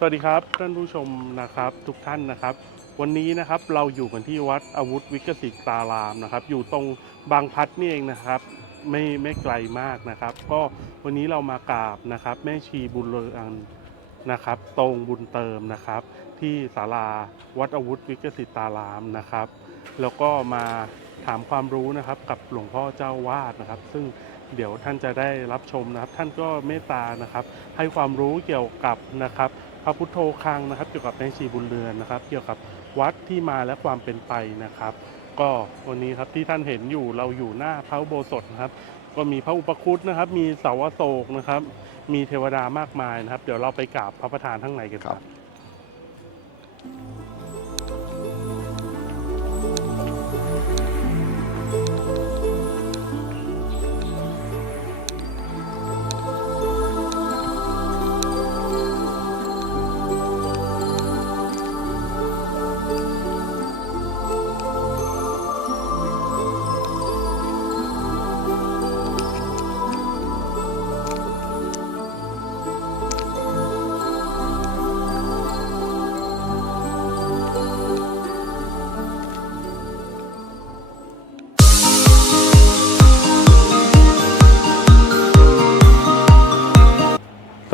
สวัสดีครับท่านผู้ชมนะครับทุกท่านนะครับ วันนี้นะครับเราอยู่กันที่วัดอาวุธวิกสิตารามนะครับ อยู่ตรงบางพัดนี่เองนะครับไม่ไม่ไกลมากนะครับ ก็วันนี้เรามากราบนะครับ แม่ชีบุญเรืองนะครับ ตรงบุญเติมนะครับ ที่ศาลาวัดอาวุธวิกสิตตารามนะครับ แล้วก็มาถามความรู้นะครับกับหลวงพ่อเจ้าวาดนะครับ ซึ่งเดี๋ยวท่านจะได้รับชมนะครับ ท่านก็เมตตานะครับ ให้ความรู้เกี่ยวกับนะครับ พระพุทโธคังนะครับ เกี่ยวกับแม่ชีบุญเรือนนะครับ เกี่ยวกับวัดที่มาและความเป็นไปนะครับ ก็วันนี้ครับที่ท่านเห็นอยู่เราอยู่หน้าพระอุโบสถนะครับ ก็มีพระอุปคุตนะครับ มีเสาวโศกนะครับ มีเทวดามากมายนะครับ เดี๋ยวเราไปกราบพระประธานข้างในกันครับ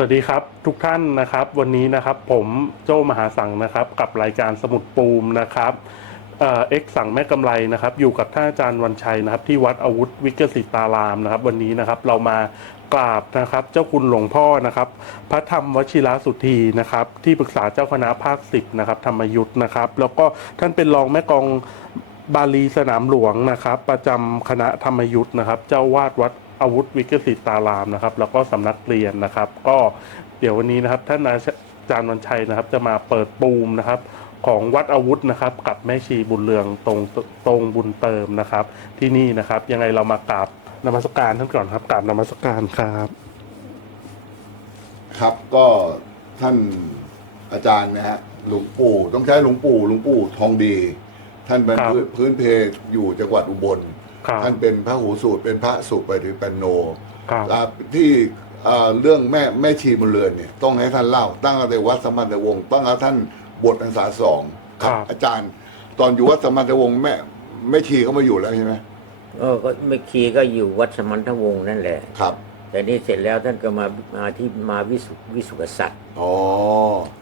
วัสดีครับทุกท่านนะครับวันนี้นะครับผมโจ้มหาสังนะครับกับรายการสมุดปูมนะครับเอ็กสั่งแม่กำไรนะครับอยู่กับท่านอาจารย์วันชัยนะครับที่วัดอาวุธวิกสิตารามนะครับ วันนี้นะครับเรามากราบนะครับเจ้าคุณหลวงพ่อนะครับ พระธรรมวชิรสุธีนะครับที่ปรึกษาเจ้าคณะภาคสิบนะครับธรรมยุทธ์นะครับ แล้วก็ท่านเป็นรองแม่กองบาลีสนามหลวงนะครับ ประจำคณะธรรมยุทธ์นะครับ เจ้าวาดวัด อาวุธวิกสิตตารามนะครับ แล้วก็สำนักเรียนนะครับ ก็เดี๋ยววันนี้นะครับท่านอาจารย์วันชัยนะครับ จะมาเปิดปูมนะครับ ของวัดอาวุธนะครับ กับแม่ชีบุญเรืองตรงตรงบุญเติมนะครับ ที่นี่นะครับ ยังไงเรามากราบนมัสการท่านก่อนครับกราบนมัสการครับ ครับก็ท่านอาจารย์นะฮะหลวงปู่ต้องใช้หลวงปู่หลวงปู่ทองดี ท่านเป็นครับ พื้นพื้นเพอยู่จังหวัดอุบล ครับท่านเป็นพระหูสูตรเป็นพระสุปฏิปันโนครับอ่าที่อ่าเรื่องแม่แม่ชีบุญเรือนเนี่ยต้องให้ท่านเล่า ตั้งแต่วัดสมานวงศ์ต้องให้ท่านบวชพรรษาสองครับ อาจารย์ ตอนอยู่วัดสมานวงศ์แม่แม่ชีเขามาอยู่แล้วใช่ไหมเออก็เมื่อคีก็อยู่วัดสมันทวงศ์นั่นแหละ ครับ แต่นี่เสร็จแล้วท่านก็มามาที่มาวิสุวิสุกษัตริย์อ๋อ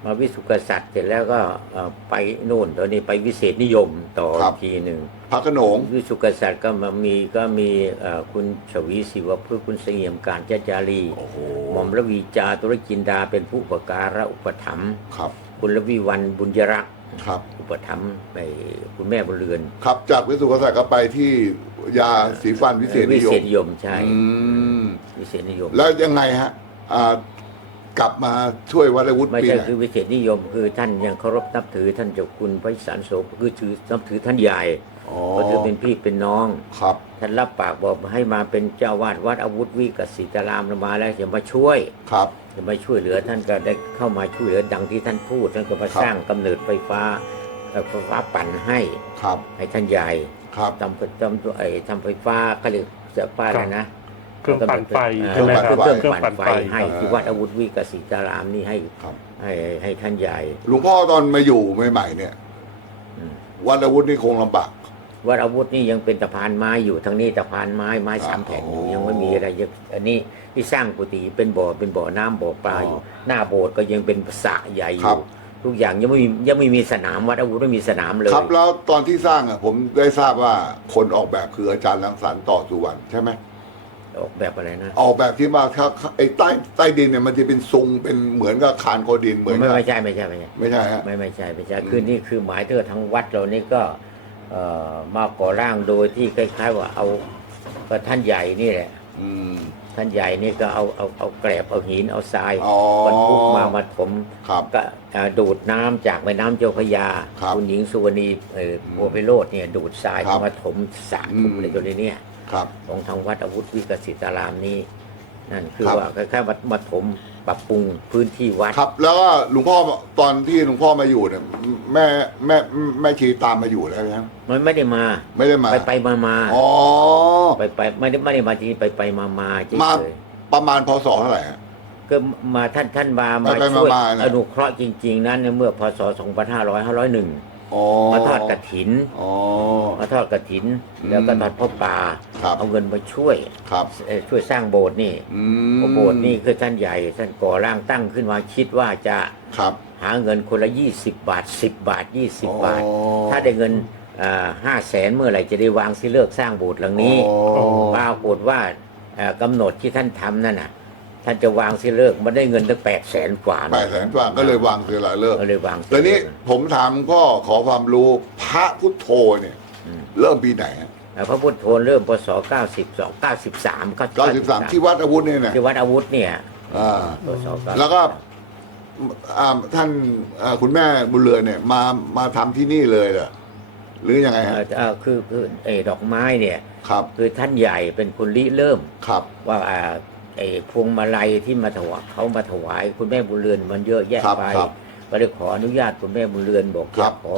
มาวิสุกษัตริย์เสร็จแล้วก็เอ่อไปนู่นตอนนี้ไปวิเศษนิยมต่ออีกทีหนึ่งพระโขนง วิสุกษัตริย์ก็มามีก็มีเอ่อคุณชวีศิวพฤกษ์คุณเสงี่ยมการจจารีโอ้โหหม่อมระวีจาตุรจินดาเป็นผู้อุปการะอุปถัมภ์ครับ คุณระวีวันบุญยรักษ์ ครับ อุปถัมภ์ไปคุณแม่บุญเรือนครับจากวิสุทธิกษัตริย์ก็ไปที่ยาสีฟันวิเศษนิยวิเศมษนิยมใช่อืมวิเศษนิยม แล้วยังไงฮะอ่ากลับมาช่วยวัดอาวุธไม่ปีใช่ไหนคือวิเศษนิยม คือท่านยังเคารพนับถือท่านเจ้าคุณพระสารโสมคือถือนับถือท่านใหญ่อ๋อก็ถือเป็นพี่เป็นน้อง ครับท่านรับปากบอกให้มาเป็นเจ้าวาดวัดอาวุธวิกสิตารามมาแล้วจะมาช่วยครับ จะมาช่วยเหลือท่านก็ได้เข้ามาช่วยเหลือดังที่ท่านพูดท่านก็มาครับสร้างกำเนิดไฟฟ้าเอ่อไฟฟ้าปั่นให้ครับให้ท่านใหญ่ครับทำทำตัวไอ้ทำไฟฟ้าก็เรียกจะป้าอะไรนะเครื่องปั่นไฟเอ่อใช่ไหมครับเครื่องเครื่องปั่ปั่นนไฟไฟให้ที่วัดอาวุธวิกสิตารามนี่ให้ครับให้ให้ท่านใหญ่หลวงพ่อตอนมาอยู่ใหม่ๆเนี่ยอืมวัดอาวุธนี่คงลำบากวัดอาวุธนี่ยังเป็นตะพานไม้อยู่ทางนี้ตะพานไม้ไม้สามแผ่นอยู่อ๋อยังไม่มีอะไรยังอันนี้ ที่สร้างกุฏิเป็นบ่อเป็นบ่อน้ำบ่อปลาอยู่อ๋อหน้าโบสถ์ก็ยังเป็นสระใหญ่อครัยู่บ ทุกอย่างยังไม่มียังไม่มีสนามวัดอาวุธไม่มีสนามเลย ครับแล้วตอนที่สร้างอะผมได้ทราบว่าคนออกแบบคืออาจารย์รังสรรค์ต่อสุวรรณใช่ไหมออกแบบอะไรนะ ออกแบบที่มาถ้าไอ้ใต้ใต้ดินเนี่ยมันจะเป็นทรงเป็นเหมือนกับคานโคดินเหมือนไม่กับไม่ใช่ไม่ใช่ไม่ใช่ไม่ใช่ฮะ ไม่ไม่ใช่ไม่ใช่อืมคือนี่คือหมายถึงทางวัดเรานี่ก็เอ่อมาก่อร่างโดยที่คล้ายๆว่าเอาก็ท่านใหญ่นี่แหละ อืม ท่านใหญ่นี่ก็เอาเอาเอาแกลบเอาหินเอาทรายอ๋อบรรทุกมามาถมครับก็เอ่อดูดน้ำจากแม่น้ำเจ้าพระยาครับณหญิงสุวรรณีเอ่อบัวไพโรดเนี่ยดูดทรายครับมาถมสระอืม ถมอะไรตัวนี้เนี่ย ครับ ของทางวัดอาวุธวิกสิตารามนี่นั่นคือครับ ว่าคล้ายๆมามาถม ปรับปรุงพื้นที่วัด ครับ แล้วก็หลวงพ่อตอนที่หลวงพ่อมาอยู่เนี่ยแม่แม่แม่ชีตามมาอยู่แล้วใช่ไหมมันไม่ได้มา ไม่ได้มาไปไปมามาอ๋อไปไปไม่ได้ไม่ได้มาที่นี่ไปไปมามาเฉมายประมาณพศเท่าไหร่ฮะๆก็มาท่านท่านมาไปมาไปช่วยมาๆนะอนุเคราะห์จริง ๆ นั้นเมื่อพศ 2501 อ๋อมาทอดกระถิน อ๋อ มาทอดกระถิน อืมแล้วก็ทอดพ่อป่าครับ เอาเงินมาช่วยครับเอ่อช่วยสร้างโบสถ์นี่อืเพราะโบสถ์นี่คือท่านใหญ่ท่านก่อร่างตั้งขึ้นมาคิดว่าจะครับ หาเงินคนละ 20 บาท 10 บาท 20 บาท อ๋อ ถ้าได้เงินห้าแสนเมื่อไหร่จะได้วางสิเลิกสร้างโบสถ์หลังนี้ อ๋อ ปรากฏว่าเอ่อกำหนดที่ท่านทำนั่นน่ะ ท่านจะวางสิเลิกมันได้เงินตั้งแปดแสนกว่าแปดแสนกว่าก็เลยวางเสียหลายเลิกก็เลยวางสิแต่นี้เลิกผมถามก็ขอความรู้พระพุทโธเนี่ยอืมเริ่มปีไหนเอ่อพระพุทธโธเริ่มพศ92 93 93ที่วัดอาวุธเนี่ยนะที่วัดอาวุธเนี่ยอ่า พศ93แล้วก็ อ่าท่านอ่าคุณแม่บุญเรือนเนี่ยมามาทำที่นี่เลยเหรอหรือยังไงเอ่ฮะอเอ่อคือคือไอ้ดอกไม้เนี่ย ครับคือท่านใหญ่เป็นคนริเริ่มครับ ว่าอ่า ไอ้พวงมาลัยที่มาถวายเขามาถวายคุณแม่บุญเรือนมันเยอะแยะครับไปครับก็ได้ขออนุญาตคุณแม่บุญเรือนบอกครัจะบขอ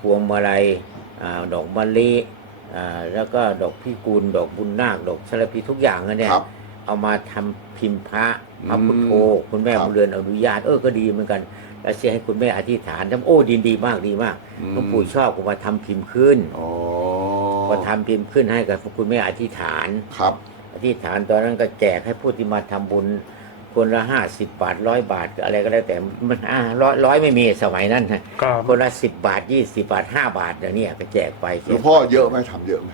พวงมาลัยอ่าดอกมะลิอ่าแล้วก็ดอกพิกุลดอกบุญนาคดอกสารพีทุกอย่างนั่นเนี่ย ครับ เอามาทำพิมพ์พระพระอืมพุทโธคุณแม่ครับ บุญเรือนอนุญาตเออก็ดีเหมือนกัน แล้วเสียให้คุณแม่อธิษฐานทำโอ้ดีดีมากดีมากอืมหลวงปู่ชอบก็มาทำพิมพ์ขึ้นอ๋อพอทำพิมพ์ขึ้นให้กับคุณแม่อธิษฐาน ครับอ ธิษฐานตอนนั้นก็แจกให้ผู้ที่มาทำบุญคนละห้าสิบบาทร้อยบาทอะไรก็แล้วแต่มันอ่าร้อยร้อยไม่มีสมัยนั้นนะครับคนละสิบบาทยี่สิบาทห้าบาทเดี๋ยวนี้ก็แจกไปหลวงพ่อเยอะไหมทำเยอะไหม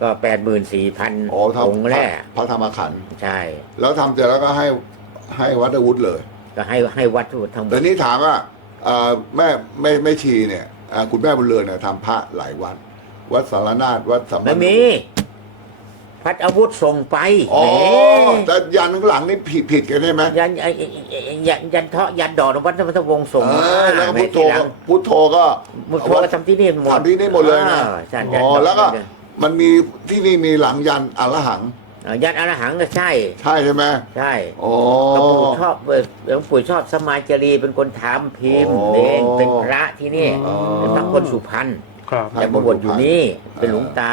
ก็แปดหมื่นสี่พันอ๋อองค์ทำแรกพระธรรมขันธ์ใช่ แล้วทำเสร็จแล้วก็ให้ให้วัดอาวุธเลย ก็ให้ให้วัดทุกทั้งหมแต่ดนี้ถามว่าอ่าแม่ไม่ไม่ชีเนี่ยอ่าคุณแม่บุญเรือนเนี่ยทำพระหลายวัด วัดสารนาฏวัดสัมพัไม่นธ์มี พัดอาวุธส่งไปอ๋อแหมแต่ยันข้างหลังนี่ผิดผิดกันใช่ไหมยันไอ้ไอ้ไอ้ไอ้ยันยันเทาะยันดอกวัดธรรมทวงศ์ส่งเอมาอแล้วก็แหม่พุทโธทีหลัก็งพุทโธก็มุทโธก็ทำที่นี่หมดทำที่นี่หมดเลยนะออใช่ยันอ๋อดอกแล้วก็เนี่ยมันมีที่นี่มีหลังยันอรหังอ่ายันอรหังก็ใช่ ใช่ใช่ไหมใช่อ๋อหลวงปู่ชอบเอ่อหลวงปู่ชอบสมาจารีเป็นคนทำพิมพ์อ๋อเองเป็นพระที่นี่อ๋อเป็นพระคนสุพรรณครับครับแต่มาบวชอยู่นี่เป็นหลวงตา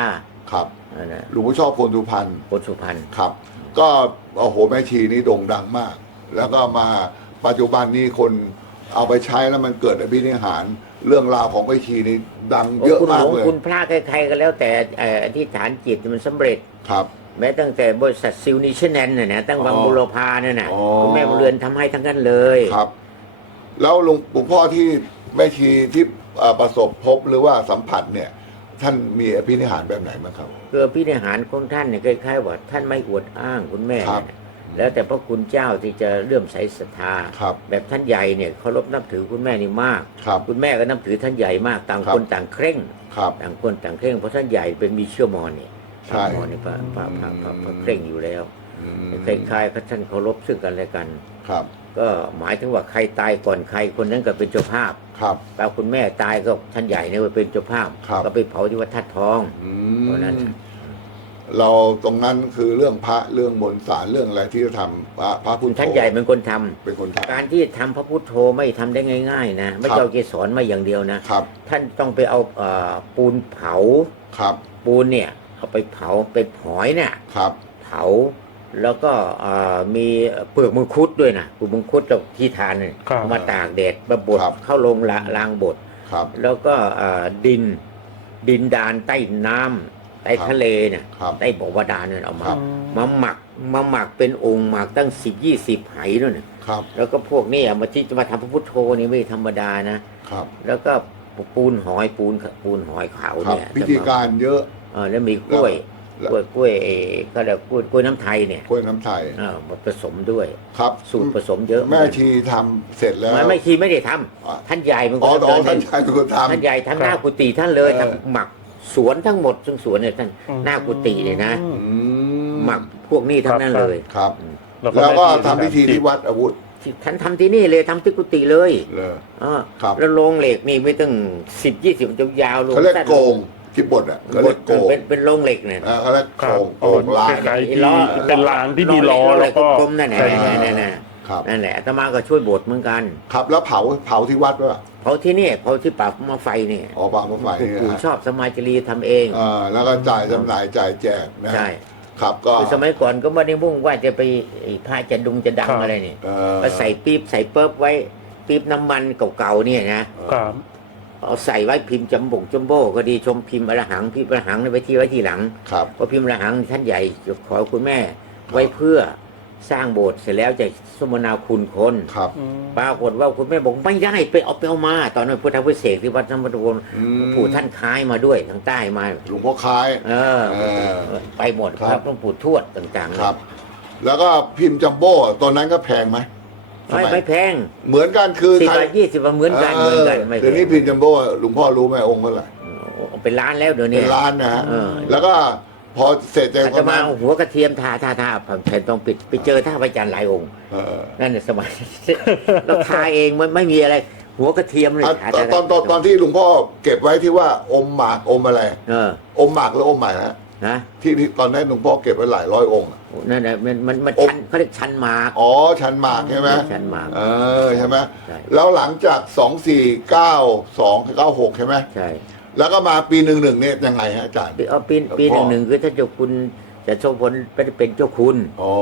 ครับ อันนะหลวงพ่อชอบคนสุพรรณคนสุพรรณครับ ก็โอ้โหแม่ชีนี่โด่งดังมาก แล้วก็มาปัจจุบันนี้คนเอาไปใช้แล้วมันเกิดอภินิหาร เรื่องราวของแม่ชีนี่ดังเยอะคุณหมาลกวงเลยคุณพระใครๆก็แล้วแต่เอ่ออธิษฐานจิตมันสำเร็จ ครับ แม้ตั้งแต่บริษัทซิลนิชแนนน่ะนะตั้งวังอ๋อบุรพาเนี่ยนะอ๋อ คุณแม่บุญเรือนทำให้ทั้งนั้นเลยครับ แล้วหลวงหลวงพ่อที่แม่ชีที่เอ่อประสบพบหรือว่าสัมผัสเนี่ย ท่านมีอภินิหารแบบไหนบ้างครับ คือพิธีหารของท่านเนี่ยคล้ายๆว่าท่านไม่อวดอ้างคุณแม่ครับเนี่ยแล้วแต่พระคุณเจ้าที่จะเลื่อมใสศรัทธาครับ แบบท่านใหญ่เนี่ยเคารพนับถือคุณแม่นี่มาก ครับ คุณแม่ก็นับถือท่านใหญ่มากต่างครับ คนต่างเคร่ง ครับ ต่างคนต่างเคร่งเพราะท่านใหญ่เป็นมีเชื่อมอนเนี่ยใช่มอนนี่พระพระพระพระพระอืมเคร่งอยู่แล้วอืมคล้ายๆกับท่านเคารพซึ่งกันและกัน ครับ ก็หมายถึงว่าใครตายก่อนใครคนนั้นก็เป็นเจ้าภาพ ครับแปลคุณแม่ตายก็ท่านใหญ่เนี่ยเป็นเจ้าภาพ ครับ ก็ไปเผาที่วัดทัดทอง อืเพราะนั้นมเราตรงนั้นคือเรื่องพระเรื่องมนต์สารเรื่องอะไรที่จะทำพระพระพุทธท่านใหญ่เป็นคนทำเป็นคนทการที่ทำพระพุทโธไม่ทำได้ง่าย ๆ นะ ไม่ครับ เจ้าเกสรมาอย่างเดียวนะำครับท่านต้องไปเอาเอ่อปูนเผา ครับปูนเนี่ยเอาไปเผาเป็นหอยเนี่ยครับเผา แล้วก็เอ่อมีเปลือกมังคุดด้วยนะเปลือกมังคุดเราที่ทานเนี่ยครับมาตากแดดมาบดครับเข้าลงละลางบดครับแล้วก็เอ่อดินดินดานใต้น้ำใต้ครับทะเลเนี่ยครับใต้บ่อบาดาลเนี่ยเอามาครับมาหมักมาหมักเป็นองค์หมักตั้งสิบยี่สิบไหนู่นน่ะครับแล้วก็พวกนี้เอามาที่จะมาทำพระพุทโธนี่ไม่ธรรมดานะครับ แล้วก็ปูนหอยปูนปูนหอยขาวครับเนี่ยพิธีการเยอะเออแล้วมีกล้วยแล้ว กล้วยกล้วยเอ่อก็เรียกกล้วยกล้วยน้ำไทยเนี่ยกล้วยน้ำไทยเออมาผสมด้วย ครับสูตรผสมเยอะแม่ชีทำเสร็จแล้วมันไม่คีไม่ได้ทำอะท่านใหญ่เป็นคอ๋อนอ๋อเดิท่านนชายเป็นคนทท่านใหญ่ทำหน้าครับกุฏิท่านเลยเออทำหมักสวนทั้งหมดซึ่งสวนเนี่ยท่านหน้ากุฏิเลยนะำอืมหมักพวกนี้ทั้งนั้นครับเลยครับ แล้วแล้วก็ได้ทำพิธีที่วัดอาวุธที่ท่านทำที่นี่เลยทำที่กุฏิเลยเลยเออครับแล้วโรงเหล็กนี่ไม่ตั้งสิบยี่สิบจะยาวลงเขาเรียกสั้นโกง ที่บทอะเขาเรียกโกงเป็นเป็นโรงเหล็กเนี่ยอ่าเขาเรียกคโกรับงโกอ๋องลายไกลๆที่ล้อเป็นรางที่มีล้อแล้วก็กลมๆนั่นแหละใช่นั่นแหละครับนั่นแหละอาตมาก็ช่วยโบสถ์เหมือนกัน ครับแล้วเผาเผาที่วัดด้วยเผาที่นี่เผาที่ปากมาไฟเนี่ยอ๋อปางมะไฟนี่ปู่นะชอบสมาจารีทำเองอ่าแล้วก็จ่ายจำหน่ายจ่ายแจกนะใช่ครับก็คือสมัยก่อนก็ไม่ได้มุ่งว่าจะไปไอ้ผ้าจะดุงจะดังครับอะไรนี่เอ่อก็ใส่ปี๊บใส่เปิ๊บไว้ปี๊บน้ำมันเก่าๆเนี่ยนะครับ เอาใส่ไว้พิมพ์จำบ่งจมโบ้ก็ดีชมพิมพ์อรหังพิมพ์อรหังไว้ที่ไว้ที่หลังครับพอพิมพ์อรหังท่านใหญ่ขอคุณแม่ไว้เพื่อสร้างโบสถ์เสร็จแล้วจะสมนาคุณคนครับอืมปรากฏว่าคุณแม่บอกไม่ได้ไปเอาไปเอามา ตอนนั้นพุทธวิเศษกที่วัดธรรมดวนอืมปู่ท่านคล้ายมาด้วยทางใต้มาหลวงพ่อคล้ายเออเออไปหมดครับครับหลวงปู่ทวดต่างๆครับ แล้วก็พิมพ์จัมโบ้ตอนนั้นก็แพงไหม ไม่สยไม่แพงเหมือนกันคือสิบไทบายทยี่สิบเหมือนกันเหมือนกันไม่แพเดี๋ยวนี้งพิมพ์จัมโบ้หลวงพ่อรู้ไหมองค์เท่าไหร่เป็นล้านแล้วเดี๋ยวเป็นี้ นล้านนะฮะเออ แล้วก็พอเสร็จจากอาตตรงมานั้นเอาหัวกระเทียมทาทาทาแผ่นต้องปิดไปเจอท่าพระจันทร์หลายองค์ เออนั่นน่ะสมัย เราทาเองมันไม่มีอะไร หัวกระเทียมเลยอะทาตอนทาตอนตอนตอนที่หลวงพ่อเก็บไว้ที่ว่าอมหมากอมอะไร เอออมหมากหรืออมใหม่ฮะนะที่ที่ตอนนั้นหลวงพ่อเก็บไว้หลายร้อยองค์อะ นั่นแหละมันมันมันโอ้ชันเขาเรียกชันหมากอ๋อชันหมากใช่ไหมชันหมากเออใช่ไหมใช่แล้วหลังจากสองสี่เก้าสองเก้าหกใช่ไหมใช่แล้วก็มาปีหนึ่งหนึ่งเนี่ยยังไงฮะอาจารย์ปีเอาปีปีหพ่นึ่องหนึ่งคือท่านเจ้าคุณจะทรงผลเป็นเป็นเจ้าคุณอ๋อ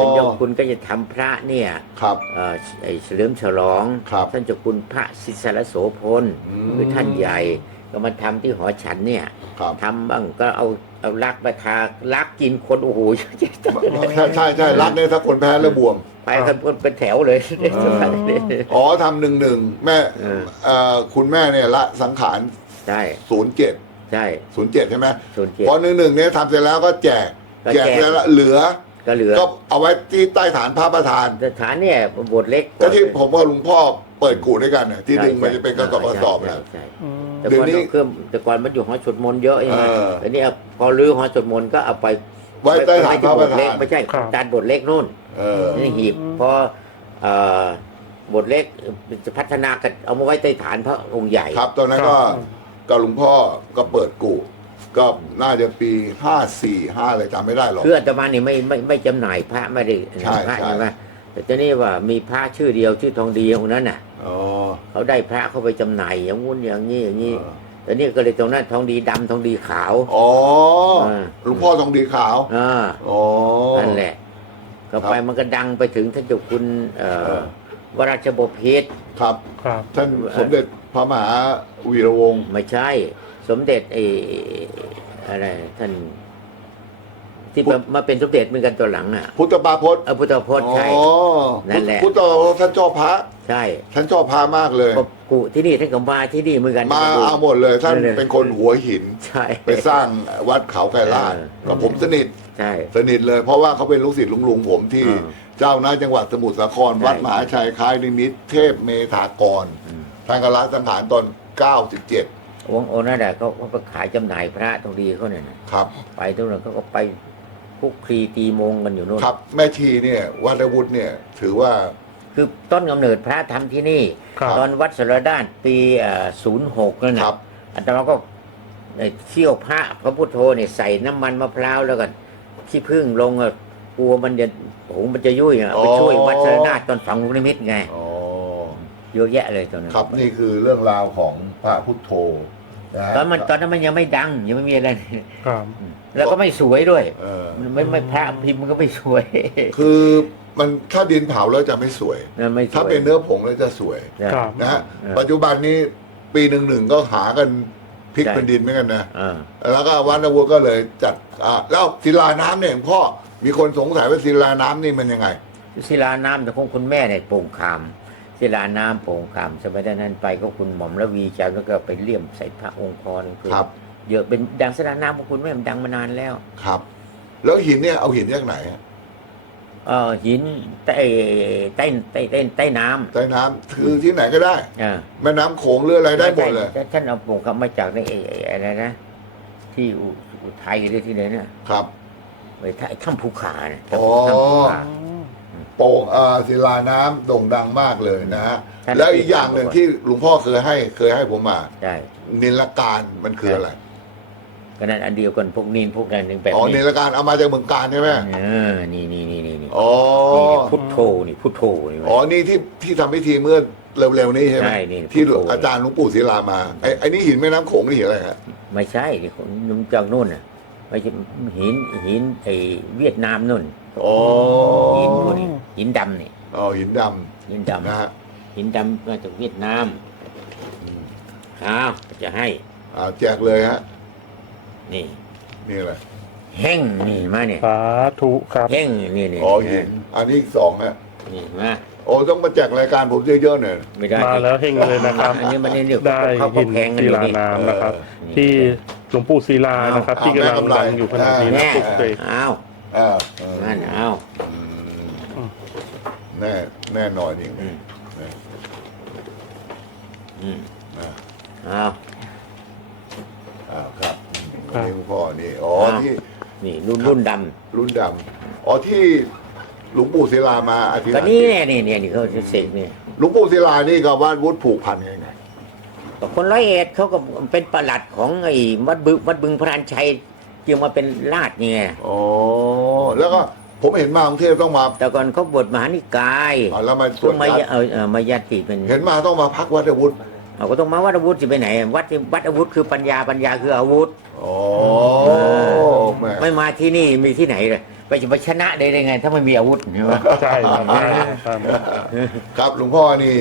เป็นเจ้าคุณก็จะทำพระเนี่ยครับ เอ่อไอ้เฉลิมฉลองครับท่านเจ้าคุณพระศิษรโสพลอืม คือท่านใหญ่ ก็มาทำที่หอฉันเนี่ยครับทำบ้างก็เอาเอาลักไปทาลักกินคนโอ้โหใช่ใช่ใช่รักเนี่ยถ้าคนแพ้แล้วบวมไปกันเป็นแถวเลยเอออ๋อทำหนึ่งหนึ่งแม่เออเอ่อคุณแม่เนี่ยละสังขารใช่ศูนย์เจ็ดใช่ศูนย์เจ็ดใช่ไหมส่วนเจ็ดพอหนึ่งหนึ่งเนี่ยทำเสร็จแล้วก็แจกก็แจแจกกแล้วเหลือก็เหลือก็เอาไว้ที่ใต้ฐานพระประธานสถานเนี่ยบทเล็กก็ที่ผมกับหลวงพ่อเปิดกู่ด้วยกันน่ะที่ใช่ดึงมันจะเป็นกระสอบกระสอบใช่นะใช่อืม แต่เดี๋ยก่วอนนี้เครื่องแต่ก่อนมันอยู่หอสวดมนต์เยอะใช่ไหมเออแต่นี่พอรื้อหอสวดมนต์ก็เอาไปไว้ใต้ฐานพระบประทเล็ธากนไม่ใช่จานบทเล็กนู่นเออ นี่หีบพอเอ่อบทเล็กจะพัฒนากันเอามาไว้ใต้ฐานพระองค์ใหญ่ ครับตอนนั้นก็ครับ กับหลวงพ่อก็เปิดกู่ก็น่าจะปีห้าสี่ห้าอะไรจำไม่ได้หรอก คืออาตมานี่ไม่ไม่ไม่จำหน่ายพระไม่ได้ใช่พระใช่ ใช่ไหมแต่เจะนี่ว่ามีพระชื่อเดียวชื่อทองดีองค์นั้นน่ะ อ๋อ เขาได้พระเข้าไปจำหน่ายอย่างงู้นอย่างนี้อย่างนี้เออแต่นี่ก็เลยตรงนั้นทองดีดำทองดีขาวอ๋ออ่าหลวงพ่อทองดีขาวอ่าอ๋อนั่นแหละ ก็ไปครับมันก็ดังไปถึงท่านเจ้าคุณเอ่เอออวราชบพิตรครับครับท่านสมเด็จพระมหาวีระวงศ์ไม่ใช่ สมเด็จไอ้อะไรท่าน ที่มามาเป็นสมเด็จเหมือนกันตัวหลังอะพุทธบาพจน์เออพุทธพจน์ใช่อ๋อนั่นแหละ พุทธบาพจน์ท่านชอบพระใช่ท่านชอบพระมากเลยก็กูที่นี่ท่านก็มาที่นี่เหมือนกันมาดูเอาหมดเลยท่านนั่นเลยเป็นคนหัวหิน ใช่ ไปสร้างวัดเขาไกรลาดเออ กับผมสนิทใช่ สนิทเลย เพราะว่าเขาเป็นลูกศิษย์ลุงลุงผมที่อ่าเจ้าหน้าจังหวัดสมุทรสาคร ใช่วัดมหาชัยคล้ายนิมิตรเทพเมธากรอืม ท่านก็ละสังขารตอน 97 องค์องค์นั่นแหละเขาเขาไปขายจำหน่ายพระตรงดีเขาเนี่ยนะครับ ไปตรงนั้นเขาก็ไป คุกคลีตีมงกันอยู่นู่นครับ แม่ชีเนี่ยวัดวุฒิเนี่ย ถือว่า คือต้นกำเนิดพระทำที่นี่ ครับ ตอนวัดสรด้านปีศูนย์หกนั่นคนะรับ อาตมาก็เอ่อเชี่ยวพระพระพุทโธเนี่ยใส่น้ำมันมะพร้าวแล้วกันขี้พึ่งลงอะกลัวมันจะโอ้โหมันจะยุ่ยอะไปช่วยวัดสรนาถตอนฝังลูกนิมิตไงอ๋อ เยอะแยะเลยตอนนั้นครับนี่คือเรื่องราวของพระพุทโธนะฮะตอนมันตอนนั้นมันยังไม่ดังยังไม่มีอะไร ครับ แล้วก็ไม่สวยด้วยเออมันไม่ไม่พระพิมพ์มันก็ไม่สวยคือมันถ้าดินเผาแล้วจะไม่สวยมันไม่สวยถ้าเป็นเนื้อผงแล้วจะสวยครับ นะฮะเออปัจจุบันนี้ปีหนึ่งหนึ่งก็หากันพลิกใช่แผ่นดินเหมือนกันนะ อ่า แล้วก็วัดนวัวก็เลยจัดอ่าแล้วศิลาน้ำเนี่ยหลวงพ่อมีคนสงสัยว่าศิลาน้ำนี่มันยังไง ศิลาน้ำแต่ของคุณแม่เนี่ยโป่งคำศิลาน้ำโป่งคำสมัยนั้นไปก็คุณหม่อมระวีจาแล้วก็ไปเลี่ยมใส่พระองค์พรคือครับ เยอะเป็นดังศิลาน้ำของคุณแม่มันดังมานานแล้ว ครับ แล้วหินเนี่ยเอาหินจากไหนฮะเออหินใต้ใต้ใต้ใต้ใต้น้ใต้น้ำคือที่ไหนก็ได้ำอ่าแม่น้ำโขงหรืออะไรได้หมดเลยใช่ท่านเอาโป่งคำมาจากในไอ้ไอ้อะไรนะ ที่อุอุทัยหรือที่ไหนเนี่ยครับ ไปถ้ำถ้ำภูขาเนี่ยอ๋อถ้ำภูขาโป่งอ่าศิลาน้ำโด่งดังมากเลยนะฮะท่านแล้วอีกอย่างหนึ่งที่หลวงพ่อเคยให้เคยให้ผมมา ใช่นิลการมันคืออะไร ก็นั่นอันเดียวกันพวกนีนพวกนั้นหนึ่งแบบอ๋อนินี้ลการเอามาจากเมืองการใช่ไหมเออนี่นี่นี่นี่นี่อ๋อนี่พุทโธนี่พุทโธนี่อ๋อนี่ที่ที่ทำพิธีเมื่อเร็วๆนี้ใช่ไหมใช่นี่ที่พุทโธอาจารย์หลวงปู่ศิลามาไอ้ไอ้นี่หินแม่น้ำโขงนี่หินอะไรฮะไม่ใช่ที่คนนุ่มจากนู่นน่ะไม่ใช่หินหินไอเวียดนามนู่นโอ้หินพวกนี้หินดำนี่อ๋อหินดหินำดำนะฮะหินดำมาจากเวียดนามอ้าวจะให้อ่าแจกเลยฮะ นี่นี่แหละแห้งนี่มาเนี่ยสาธุครับแห้งนี่นี่อ๋อหินอันนี้อีกสองฮะนี่มาโอ้ต้องมาแจกรายการผมเยอะๆหน่อย ไม่ได้มาแล้วเฮงเลยนะครับ อันนี้มันนี่เดี๋ยวได้เขาหิเขานแพงกันศิอยู่ลานี่นามนะครับเออที่หลวงปู่ศิลานะครับเอาที่กำลังเอาแม่กำไรดังอยู่ขณะนี้นะแน่ปลุกเสกอ้าวอ่าเออนั่นอ้าวอืมแน่แน่นอนจริงอืมนะอืมอ่าอ้าวอ่าครับ ครับนี่คุณพ่อนี่อ๋อครับ ที่นี่รุ่นรุ่นดรุ่นดำอ๋อที่หลวงปู่ศิลามาอธิษก็ฐานนี่แน่นี่เนี่ยนี่เขาจะเสกเนี่ยหลวงปู่ศิลานี่กับว่าวุฒิผูกพันไงไงก็คนร้อยเอ็ดเขาก็เป็นประหลัดของไอ้วัดบึงวัดบึงพรานชัยจึงมาเป็นราชเนี่ยอ๋อแล้วก็ผมเห็นมากรุงเทพต้องมาแต่ก่อนเขาบวชมหานิกายอ่าแล้วมาส่วงดมายัดเออเออมายาติเป็น เห็นมาต้องมาพักวัดวุธ เอาก็ต้องมาวัดอาวุธจะไปไหน วัดวัดอาวุธคือปัญญาปัญญาคืออาวุธอ๋อแม่ไม่มาที่นี่มีที่ไหนเลยไปจะไปชนะได้ยังไง ถ้าไม่มีอาวุธใช่ไหมใช่ครับใช่ครับครับหลวงพ่อนี่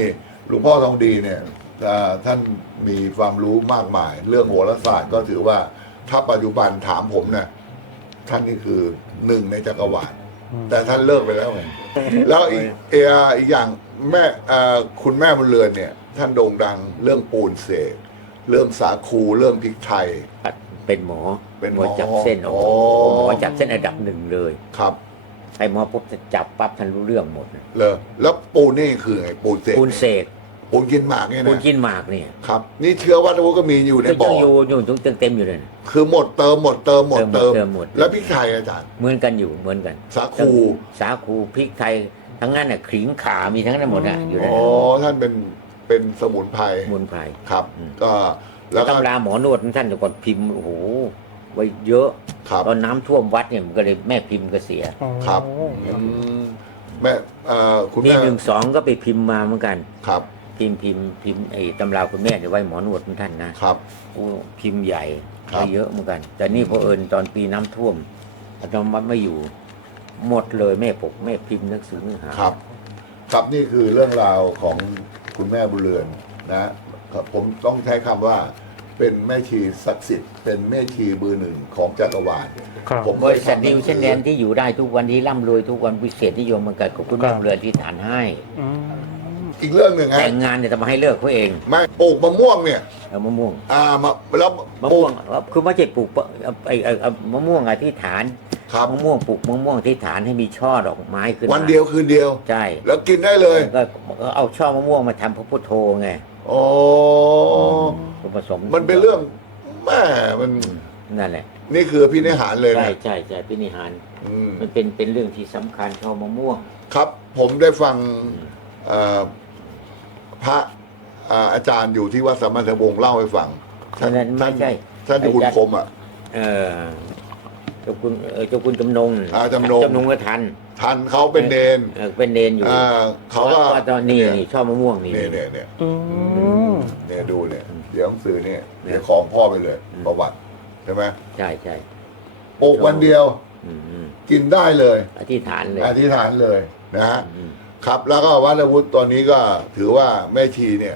หลวงพ่อทองดีเนี่ยอ่าท่านมีความรู้มากมาย เรื่องโหราศาสตร์ก็ถือว่าถ้าปัจจุบันถามผมนะท่านนี่คือหนึ่งในจักรวาลอืมแต่ท่านเลิกไปแล้วไงแล้วอีกเอ่ออีกอย่าง แม่อ่าคุณแม่บุญเรือนเนี่ย ท่านโด่งดังเรื่องปูนเสกเรื่องสาคูเรื่องพริกไทย เป็นหมอเป็นหหมมออจับเส้นโอ้โหอ๋อ หมอจับเส้นอันดับหนึ่งเลยครับไอ้หมอปุ๊บจะจับปั๊บทันรู้เรื่องหมดเลยแล้วปูนนี่คือไงปูนเสกปูนเสกปูนกินหมากเนี่ยปูนะนกินหมากเนี่ยครับ นี่เชื้อวัตถุก็มีอยู่ในก็บ่ยัองอยู่อยู่ตรงเต็มๆอยู่เลยนะคือหมดเติมหมดเติมหมดเติเติมมเติมหมดแล้วพริกไทยอาจารย์ เหมือนกันอยู่เหมือนกันสาคู สาคูพริกไทย ทั้งนั้นน่ะขิงขามีทั้งนั้นหมดอะอยู่ในอ๋อท่านเป็นเป็นสมุนไพรสมุนไพร ครับ อืม ก็แล้วก็ตำราหมอนวดของท่านแต่ก่อนพิมพ์โอ้โหไว้เยอะ ครับตอนน้ำท่วมวัดเนี่ยมันก็เลยแม่พิมพ์ก็เสียครับอืมแม่เอ่อคุณนี่แม่หนึ่งสองก็ไปพิมพ์มาเหมือนกัน ครับพิมพ์พิมพ์พิมพ์ไอ้ตำราคุณแม่เนี่ยไว้หมอนวดของท่านนะครับ โอ้พิมพ์ใหญ่ครับ ไว้เยอะเหมือนกัน แต่นี่พอเอิญตอนปีน้ำท่วมอาตมาไม่อยู่ หมดเลยแม่ปกแม่พิมพ์หนังสือเนื้อหา ครับ ครับนี่คือเรื่องราวของคุณแม่บุญเรือนนะครับผมต้องใช้คำว่าเป็นแม่ชีศักดิ์สิทธิ์เป็นแม่ชีเบอร์หนึ่งของจักรวาลครับ ผมบริษัทดิวเช่นแดนที่อยู่ได้ทุกวันที่ร่ำรวยทุกวันพิเศษนิยมมันเกิดกับคุณแม่เรือนที่ฐานให้ อืม อีกเรื่องหนึ่งฮะแต่งงานเนี่ยจะมาให้เลิกเขาเองแม่ปลูกมะม่วงเนี่ยเอามะม่วงอ่ามาแล้วมะปลูม่กวงคือไม่ใช่ปลูกปะไอ้ไอ้ไอ้มะม่วงอธิษฐานครับ มะม่วงปลูกมะม่วงอธิษฐานให้มีช่อดอกไม้ขึ้นมาวันเดียวคืนเดียว ใช่แล้วกินได้เลยก็เอาช่อมะม่วงมาทำพระพุทโธไงโอ้ก็ผสมมันเป็นเรื่องแม่มันนั่นแหละนี่คือพินิหารเลยใช่นะใช่ใช่พินิหาร อืมมันเป็นเป็นเรื่องที่สำคัญช่อมะม่วง ครับผมได้ฟังเอ่อ พระอ่าอาจารย์อยู่ที่วัดสัมพันธวงศ์เล่าให้ฟังฉะนั้นไม่ใช่ท่านที่คุณคมอะ เออเจ้าคุณเออเจ้าคุณจำนงอ่าจำนง จำนงก็ทันท่านเขาเป็นเนนเออเป็นเนนอยู่อ่าเขาก็ว่าตอนนี้นี่ช่อมะม่วงนี่ เนี่ยเนี่ยเนี่ย อืมเนี่ยดูเนี่ยเดี๋ยวหนังสือเนี่ยเดี๋ยวของพ่อไปเลยประวัติใช่ไหมใช่ใช่ปลูกวันเดียวอืมอืมกินได้เลยอธิษฐานเลยอธิษฐานเลยนะฮะอืม ครับแล้วก็วัดอาวุธตอนนี้ก็ถือว่าแม่ชีเนี่ย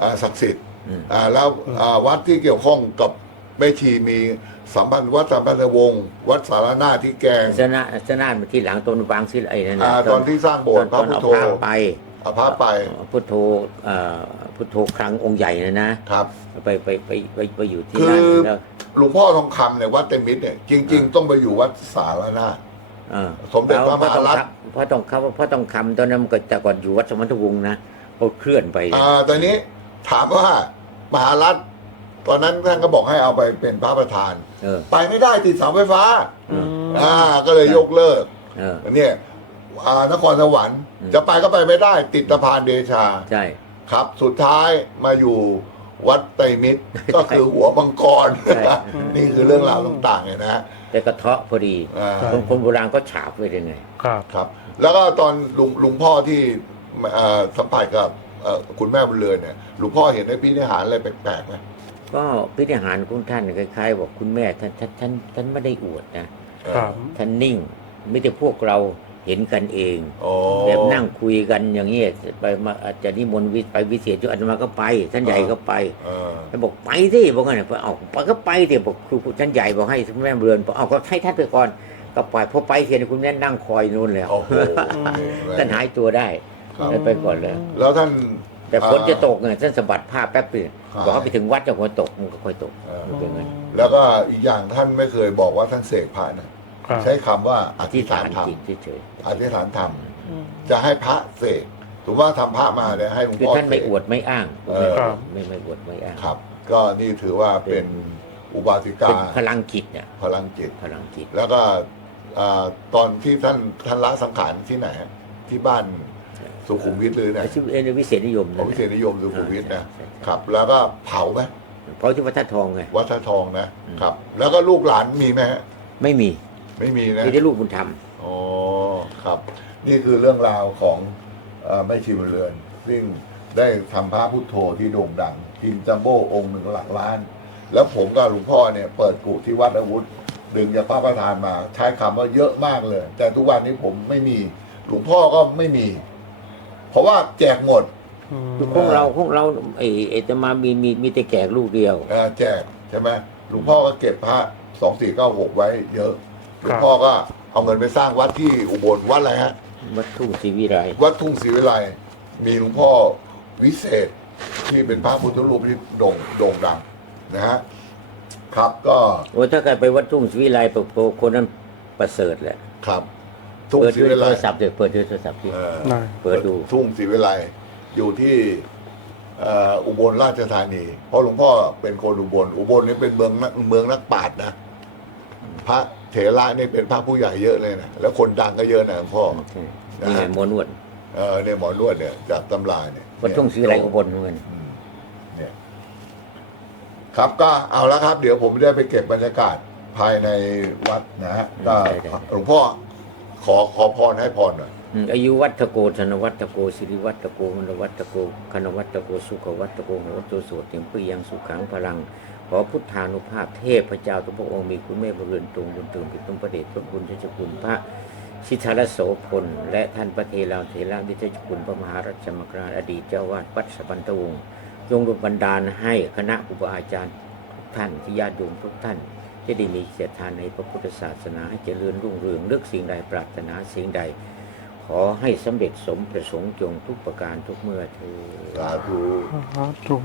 อ่าศักดิ์สิทธิ์อืมอ่าแล้วอ่าวัดที่เกี่ยวข้องกับแม่ชีมีสัมพันธ์วัดสัมพันธวงศ์วัดสารนาที่แกงสนาสนานมาที่หลังตอนวางศิลไอ้นั่นอ่านะตอนที่สร้างโบสถ์พระตอนพุทเอาโธพระไปเอาพระไปพุทโธเอ่อพุทโธครั้งองค์ใหญ่นะนะครับ ไปไปไปไปไปอยู่ที่คือ นั่นแล้ว หลวงพ่อทองคำเนี่ยวัดเต็มมิตรเนี่ยจริง ๆ ต้องไปอยู่วัดสารนา เออสมเด็จพระมหารัชพระต้องคำพระต้องคำตอนนั้นมันก็แต่ก่อนอยู่วัดสมณฑวงศ์นะเขาเคลื่อนไปอ่าตอนนี้ถามว่ามหารัฐตอนนั้นท่านก็บอกให้เอาไปเป็นพระประธาน เออ ไปไม่ได้ติดเสาไฟฟ้า อืม อ่า ก็เลยยกเลิกเออ เนี่ยอ่านครสวรรค์อืม จะไปก็ไปไม่ได้ติดสะพานเดชา ใช่ ครับ สุดท้ายมาอยู่วัดไตรมิตร ก็คือหัวมังกร ใช่ นี่คือเรื่องราวต่างๆเนี่ยนะฮะ แต่กระเทาะพอดีอ่าคนคนโบราณก็ฉาบไว้ยังไงครับ ครับ แล้วก็ตอนลุงลุงพ่อที่เอ่อสัมผัสกับเอ่อคุณแม่บุญเรือนเนี่ยหลวงพ่อเห็นในพินิหารอะไรแปลกๆไหมก็พิธีหารของท่านคล้ายๆบอกคุณแม่ท่านท่านท่านท่านไม่ได้อวดนะ ครับ ท่านนิ่งไม่ได้พวกเรา เห็นกันเองโอ้แบบนั่งคุยกันอย่างเงี้ยไปมาอาจจะนิมนต์วิไปวิเศษจุอาตมาก็ไปท่านใหญ่ก็ไปเออแล้วบอกไปสิบอกงั้นนะเอาไปก็ไปสิบอกครูท่านใหญ่บอกให้คุณแม่เรือนบอกเอาก็ให้ท่านไปก่อนก็ไปพอไปเสร็จคุณแม่นั่งคอยนู่นแล้วโอ้โหท่านหายตัวได้ครับแล้วไปก่อนเลยแล้วท่าน แต่ฝนจะตกไงท่านสะบัดผ้าแป๊บเดียวครับ บอกเขาไปถึงวัดจะฝนตกมันก็ค่อยตกเออมันเป็นไงนแล้วก็อีกอย่างท่านไม่เคยบอกว่าท่านเสกพระนะ ครับ ใช้คำว่าออธิธิษษฐาฐานนธรรมจิตเฉยอธิษฐานธรรมจะให้พระเสกถือว่าทำพระมาเนี่ยให้หลวงๆคือพ่อท่านไม่เสกอวดไม่อ้างเออ ครับ ไม่ไม่อวดไม่อ้างครับ ก็นี่ถือว่าเป็นอุบาสิกาเป็นพลังจิตเนี่ยพลังจิต พลังจิต แล้วก็อ่าตอนที่ท่านท่านละสังขารที่ไหนฮะที่บ้านสุขุมวิทหรือไหนไอ้ชื่อเอ็นวิเศษนิยมของนั่นวิแหเศละษนิยมสุขุมวิทนะใช่ใช่ครับ แล้วก็เผาไหมเพราะที่วัดท่าทองไง วัดท่าทองนะอืม ครับ แล้วก็ลูกหลานมีไหมฮะไม่มี ไม่มีนะมีได้ลูกบุญธรรม อ๋อครับ นี่คือเรื่องราวของเออแม่ชีบุญเรือน ซึ่งได้ทำพระพุทโธที่โด่งดังกินจัมโบ้องค์หนึ่งหลักล้าน แล้วผมกับหลวงพ่อเนี่ยเปิดกุที่วัดอาวุธ ดึงจากพระประธานมา ใช้คำว่าเยอะมากเลย แต่ทุกวันนี้ผมไม่มีหลวงพ่อก็ไม่มี เพราะว่าแจกหมดอืมพวกเราพวกเราไอ้ไอ้จะมามีมีมีแต่แจกลูกเดียวเออแจกใช่ไหมหลวงพ่อก็เก็บพระสองสี่เก้าหกไว้เยอะ หลวงพ่อก็เอาเงินไปสร้างวัดที่อุบลวัดอะไรฮะ วัดทุ่งศรีวิไลวัดทุ่งศรีวิไลมีหลวงพ่อวิเศษที่เป็นพระพุทธรูปที่โด่งโด่งดังนะฮะครับก็โอ้ถ้าใครไปวัดทุ่งศรีวิไลปกโปคนนั้นประเสริฐแหละครับ ทุ่งเปิดศรีด้วยวิโทไลรศัพท์เดี๋ยวเปิดด้วยโทรศัพท์ที่ เออได้ เปิดดู ทุ่งศรีวิไลอยู่ที่เอ่ออุบลราชธานีเพราะหลวงพ่อเป็นคนอุบลอุบลนี่เป็นเมืองนักเมืองนักปราชญ์นะ พระเถระนี่เป็นพระผู้ใหญ่เยอะเลยนะแล้วคนดังก็เยอะนะหลวงพ่อใช่นี่ไงหมอนวดเออเนี่ยหมอนวดเนี่ยจากตำราเนี่ยวัดทุ่งศรีวิไลอุบลเหมือนกันอืมเนี่ยครับก็เอาละครับ เดี๋ยวผมได้ไปเก็บบรรยากาศภายในวัดนะฮะก็หลวงพ่อขอขอพรให้พรหน่อย อืมอายุวัตโกธนวัตโกสิริวัตโกมนวัตโกคณวัตโกสุขวัตโกโหตุโสติมปยังสุขังพลัง ขอพุทธานุภาพเทพเจ้าทุกพระองค์มีคุณแม่บริเวณตรงบุญตึงพิคุณพระเดชพระคุณเจ้าคุณพระชิทารโสพล และท่านพระเทราเทระดิเจ้าคุณพระมหาราชมกราชอดีตเจ้าวาดวัดสะบันตวงศ์จงรุบันดาลให้คณะครูบาอาจารย์ทุกท่านที่ญาติโยมทุกท่านจะได้มีเกียรติทานในพระพุทธศาสนาให้เจริญรุ่งเรืองเลือกสิ่งใดปรารถนาสิ่งใด ขอให้สำเร็จสมประสงค์จงทุกประการทุกเมื่อเธอญสาธุ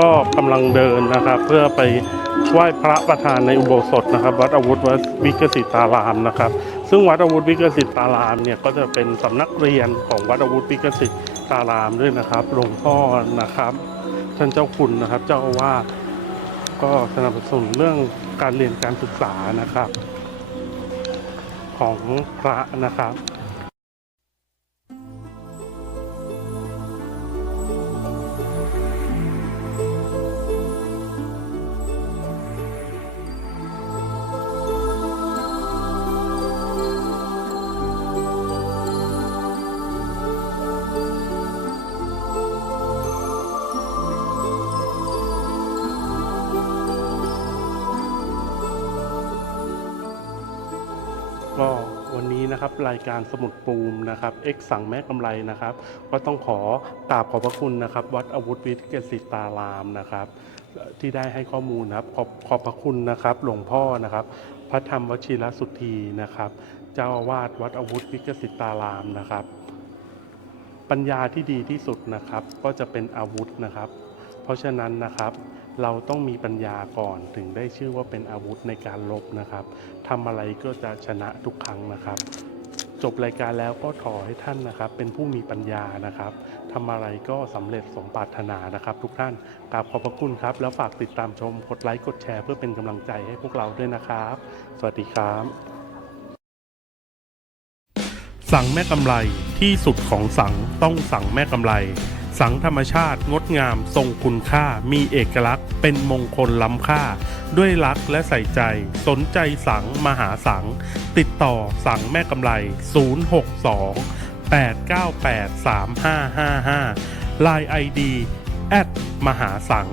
ก็กำลังเดินนะครับ เพื่อไปไหว้พระประธานในอุโบสถนะครับ วัดอาวุธวัดวิกสิตารามนะครับ ซึ่งวัดอาวุธวิกสิตารามเนี่ยก็จะเป็นสำนักเรียนของวัดอาวุธวิกสิตารามด้วยนะครับหลวงพ่อนะครับ ท่านเจ้าคุณนะครับ เจ้าอาวาสก็สนับสนุนเรื่องการเรียนการศึกษานะครับ ของพระนะครับ นะครับรายการสมุดปูมนะครับ X สั่งแม่กำไรนะครับก็ต้องขอกราบขอบพระคุณนะครับ วัดอาวุธวิทย์เกษตรตารามนะครับที่ได้ให้ข้อมูลนะครับขอบขอบพระคุณนะครับหลวงพ่อนะครับ พระธรรมวชิรสุทธีนะครับ เจ้าอาวาสวัดอาวุธวิกสิตารามนะครับ ปัญญาที่ดีที่สุดนะครับ ก็จะเป็นอาวุธนะครับ เพราะฉะนั้นนะครับเราต้องมีปัญญาก่อนถึงได้ชื่อว่าเป็นอาวุธในการลบนะครับทำอะไรก็จะชนะทุกครั้งนะครับ จบรายการแล้วก็ขอให้ท่านนะครับ เป็นผู้มีปัญญานะครับทำอะไรก็สำเร็จสมปรารถนานะครับ ทุกท่านกราบขอบพระคุณครับ แล้วฝากติดตามชมกดไลค์กดแชร์เพื่อเป็นกำลังใจให้พวกเราด้วยนะครับ สวัสดีครับ สั่งแม่กำไรที่สุดของสั่งต้องสั่งแม่กำไร สังธรรมชาติงดงาม ทรงคุณค่า มีเอกลักษณ์ เป็นมงคลล้ำค่า ด้วยรักและใส่ใจ สนใจสังมหาสัง ติดต่อสังแม่กำไร 062 898 3555 ลาย ID แอดมหาสัง